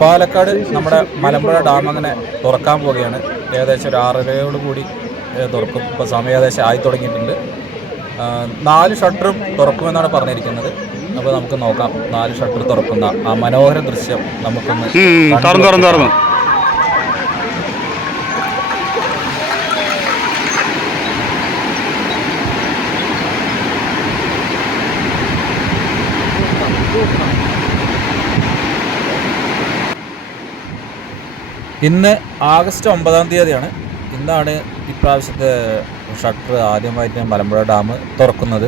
പാലക്കാട് നമ്മുടെ മലമ്പുഴ ഡാം അങ്ങനെ തുറക്കാൻ പോവുകയാണ്. ഏകദേശം ഒരു ആറരയോട് കൂടി തുറക്കും. ഇപ്പോൾ സമയം ഏകദേശം ആയി തുടങ്ങിയിട്ടുണ്ട്. നാല് ഷട്ടറും തുറക്കുമെന്നാണ് പറഞ്ഞിരിക്കുന്നത്. അപ്പോൾ നമുക്ക് നോക്കാം. നാല് ഷട്ടർ തുറക്കുന്ന ആ മനോഹര ദൃശ്യം നമുക്കൊന്ന് തുറന്നു തുറന്നു തുറന്നു. ഇന്ന് ആഗസ്റ്റ് ഒമ്പതാം തീയതിയാണ് ഇന്നാണ് ഇപ്രാവശ്യത്തെ ഷട്ടർ ആദ്യമായിട്ട് മലമ്പുഴ ഡാം തുറക്കുന്നത്.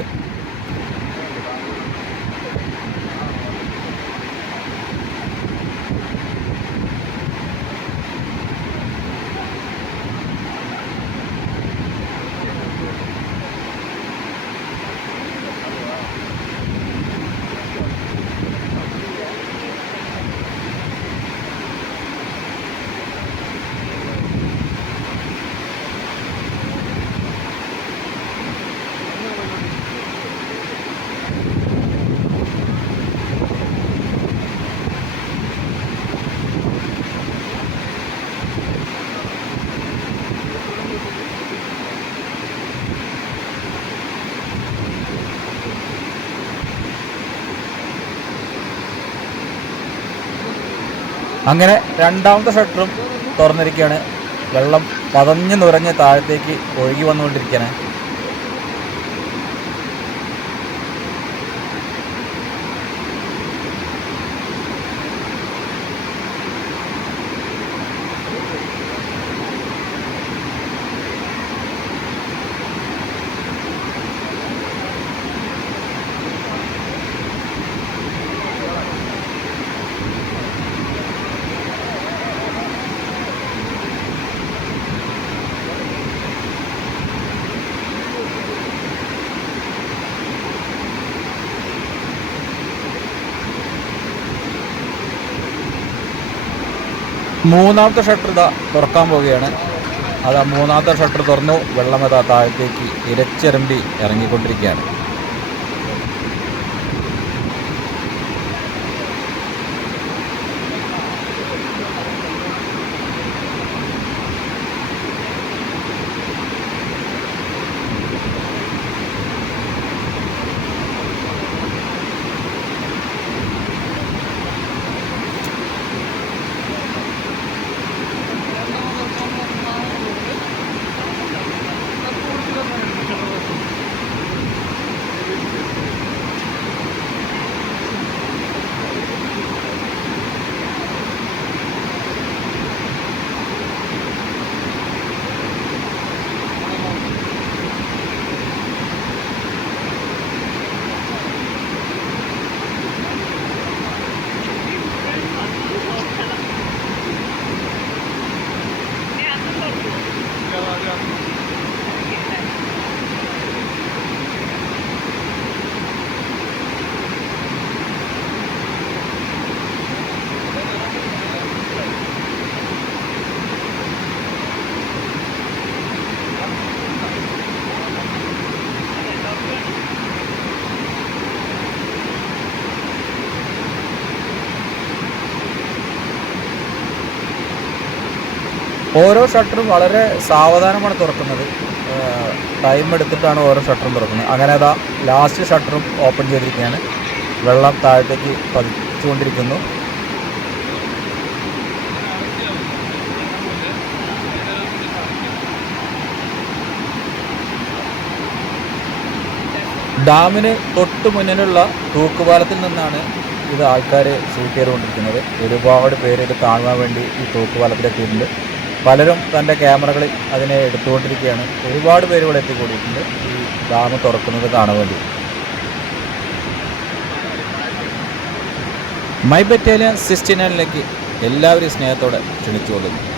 അങ്ങനെ രണ്ടാമത്തെ ഷട്ടറും തുറന്നിരിക്കുകയാണ്. വെള്ളം പതഞ്ഞ് നുരഞ്ഞ് താഴത്തേക്ക് ഒഴുകി വന്നുകൊണ്ടിരിക്കുകയാണ്. മൂന്നാമത്തെ ഷട്ടർ ഇതാ തുറക്കാൻ പോവുകയാണ്. അത് ആ മൂന്നാമത്തെ ഷട്ടർ തുറന്നു. വെള്ളം ഇതാ താഴത്തേക്ക് ഇരച്ചിരമ്പി ഇറങ്ങിക്കൊണ്ടിരിക്കുകയാണ്. ഓരോ ഷട്ടറും വളരെ സാവധാനമാണ് തുറക്കുന്നത്. ടൈം എടുത്തിട്ടാണ് ഓരോ ഷട്ടറും തുറക്കുന്നത്. അങ്ങനെ അതാ ലാസ്റ്റ് ഷട്ടറും ഓപ്പൺ ചെയ്തിരിക്കുകയാണ്. വെള്ളം താഴത്തേക്ക് പതിച്ചുകൊണ്ടിരിക്കുന്നു. ഡാമിന് തൊട്ട് മുന്നിലുള്ള തൂക്കുപാലത്തിൽ നിന്നാണ് ഇത് ആൾക്കാർ ഷൂട്ട് ചെയ്തുകൊണ്ടിരിക്കുന്നത് ഒരുപാട് പേര് ഇത് കാണുവാൻ വേണ്ടി ഈ തൂക്കുപാലത്തിലെത്തിയിട്ടുണ്ട്. പലരും തന്റെ ക്യാമറകളിൽ അതിനെ എടുത്തുകൊണ്ടിരിക്കുകയാണ്. ഒരുപാട് പേര് എത്തിക്കൂടിയിട്ടുണ്ട്. ഈ ഡാം തുറക്കുന്നത് കാണാൻ വേണ്ടി. മൈ ബറ്റാലിയൻ സിക്സ്റ്റി നയനിലേക്ക് എല്ലാവരും സ്നേഹത്തോടെ ക്ഷണിച്ചു കൊള്ളുന്നു